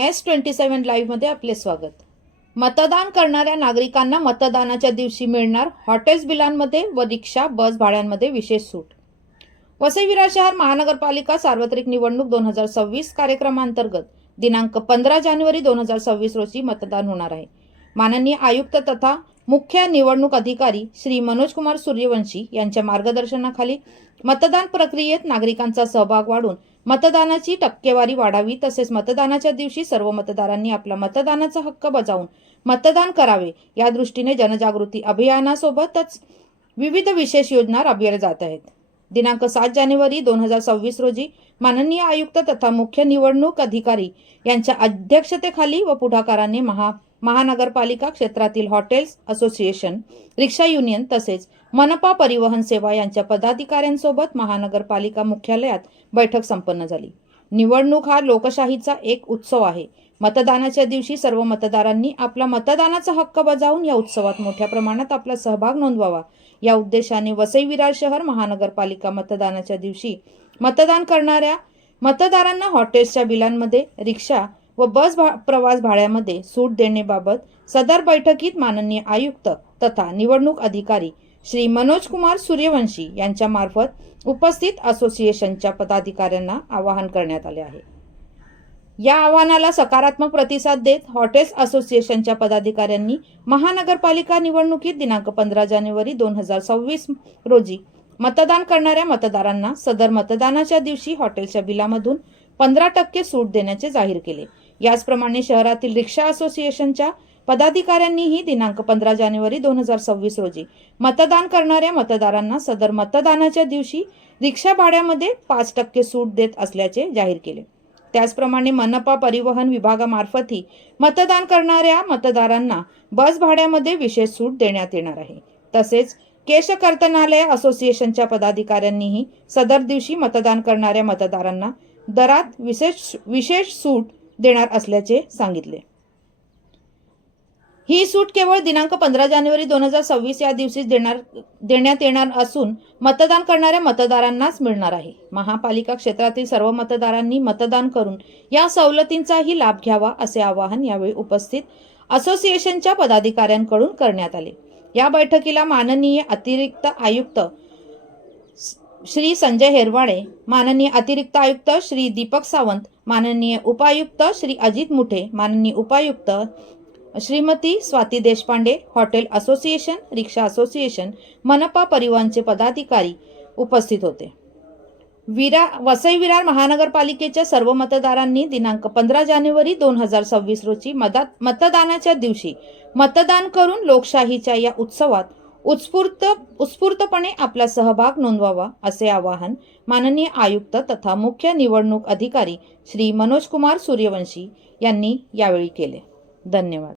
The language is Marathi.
एस ट्वेंटी सेवन लाईव्हमध्ये आपले स्वागत. मतदान करणाऱ्या नागरिकांना मतदानाच्या दिवशी मिळणार हॉटेल्स बिलांमध्ये व रिक्षा बस भाड्यांमध्ये विशेष सूट. वसई विरार शहर महानगरपालिका सार्वत्रिक निवडणूक दोन हजार सव्वीस कार्यक्रमांतर्गत दिनांक पंधरा जानेवारी दोन हजार सव्वीस रोजी मतदान होणार आहे. माननीय आयुक्त तथा मुख्य निवडणूक अधिकारी श्री मनोज कुमार सूर्यवंशी यांच्या मार्गदर्शनाखाली मतदान प्रक्रियेत नागरिकांचा सहभाग वाढून मतदानाची टक्केवारी वाढावी तसेच मतदानाच्या दिवशी सर्व मतदारांनी आपला मतदानाचा हक्क बजावून मतदान करावे या दृष्टीने जनजागृती अभियानासोबतच विविध विशेष योजना राबविल्या जात आहेत. दिनांक सात जानेवारी दोन हजार सव्वीस रोजी माननीय आयुक्त तथा मुख्य निवडणूक अधिकारी यांच्या अध्यक्षतेखाली व पुढाकाराने महा महानगरपालिका क्षेत्रातील हॉटेल्स असोसिएशन रिक्षा युनियन तसेच मनपा परिवहन सेवा यांच्या पदाधिकाऱ्यांसोबत महानगरपालिका मुख्यालयात बैठक संपन्न झाली. निवडणूक हा लोकशाहीचा एक उत्सव आहे. मतदानाच्या दिवशी सर्व मतदारांनी आपला मतदानाचा हक्क बजावून या उत्सवात मोठ्या प्रमाणात आपला सहभाग नोंदवावा. या उद्देशाने वसई विरार शहर महानगरपालिका मतदानाच्या दिवशी मतदान करणाऱ्या मतदारांना हॉटेल्सच्या बिलांमध्ये रिक्षा व बस भा प्रवास भाड्यामध्ये सूट देण्याबाबत सदर बैठकीत माननीय आयुक्त तथा निवडणूक अधिकारी श्री मनोज कुमार सूर्यवंशी यांच्या मार्फत उपस्थित असोसिएशनच्या पदाधिकाऱ्यांना आवाहन करण्यात आले आहे. या आव्हानाला सकारात्मक प्रतिसाद देत हॉटेल्स असोसिएशनच्या पदाधिकाऱ्यांनी महानगरपालिका निवडणुकीत दिनांक पंधरा जानेवारी दोन हजार सव्वीस रोजी मतदान करणाऱ्या मतदारांना सदर मतदानाच्या दिवशी हॉटेलच्या बिलामधून पंधरा टक्के सूट देण्याचे जाहीर केले. याचप्रमाणे शहरातील रिक्षा असोसिएशनच्या पदाधिकाऱ्यांनीही दिनांक पंधरा जानेवारी दोन हजार सव्वीस रोजी मतदान करणाऱ्या मतदारांना सदर मतदानाच्या दिवशी रिक्षा भाड्यामध्ये पाच टक्के सूट देत असल्याचे जाहीर केले. त्याचप्रमाणे मनपा परिवहन विभागामार्फतही मतदान करणाऱ्या मतदारांना बस भाड्यामध्ये विशेष सूट देण्यात येणार आहे. तसेच केश कर्तनालय असोसिएशनच्या पदाधिकाऱ्यांनीही सदर दिवशी मतदान करणाऱ्या मतदारांना दरात विशेष विशेष सूट देणार असल्याचे सांगितले. ही सूट केवळ दिनांक पंधरा जानेवारी दोन हजार सव्वीस या दिवशी देणार देण्यात येणार असून मतदान करणाऱ्या मतदारांनाच मिळणार आहे. महापालिका क्षेत्रातील सर्व मतदारांनी मतदान करून या सवलतींचाही लाभ घ्यावा असे आवाहन यावेळी उपस्थित असोसिएशनच्या पदाधिकाऱ्यांकडून करण्यात आले. या बैठकीला माननीय अतिरिक्त आयुक्त श्री संजय हेरवाडे माननीय अतिरिक्त आयुक्त श्री दीपक सावंत माननीय उपायुक्त श्री अजित मुठे माननीय उपायुक्त Shrimati Swati Deshpande hotel association rickshaw association मनपा परिवहनचे पदाधिकारी उपस्थित होते. विरा वसई विरार महानगरपालिकेच्या सर्व मतदारांनी दिनांक पंधरा जानेवारी दोन हजार सव्वीस रोजी मदा मतदानाच्या दिवशी मतदान करून लोकशाहीच्या या उत्सवात उत्स्फूर्त उत्स्फूर्तपणे आपला सहभाग नोंदवावा असे आवाहन माननीय आयुक्त तथा मुख्य निवडणूक अधिकारी श्री मनोज कुमार सूर्यवंशी यांनी यावेळी केले. धन्यवाद.